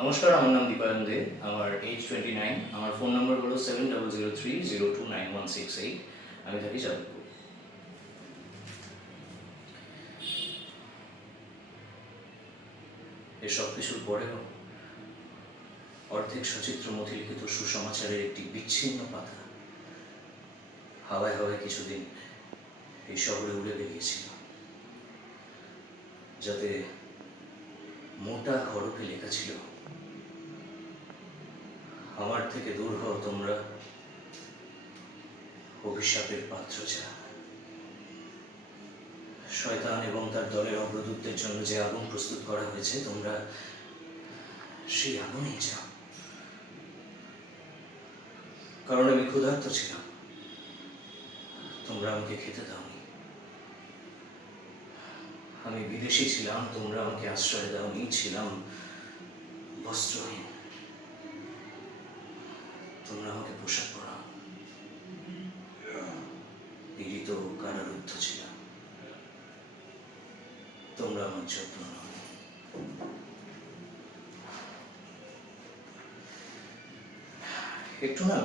নমস্কার, আমার নাম দীপায়ন দে। আমার এজ 29। আমার ফোন নম্বর হলো 7003029168। আমি থাকি যাদবপুর। এসব কিছুর পরেও অর্ধেক সচিত্র মথিলিখিত সুসমাচারের একটি বিচ্ছিন্ন পাতা হাওয়ায় হাওয়ায় কিছুদিন এই শহরে উড়ে বেরিয়েছিল, যাতে মোটা হরফে লেখা ছিল, আমার থেকে দূর হও তোমরা, অভিশাপের পাত্র যা। শয়তান এবং তার দলের অগ্রদূতদের জন্য যে আগুন প্রস্তুত করা হয়েছে, তোমরা সেই আগুনেই যাও। কারণ আমি ক্ষুধার্ত ছিলাম, তোমরা আমাকে খেতে দাওনি। আমি বিদেশি ছিলাম, তোমরা আমাকে আশ্রয় দাওনি। ছিলাম বস্ত্রহীন, তোমরা আমাকে পোশাক পরাও। পীড়িত ও কারারুদ্ধ ছিলাম, তোমরা আমার যত্ন নাও। একটু না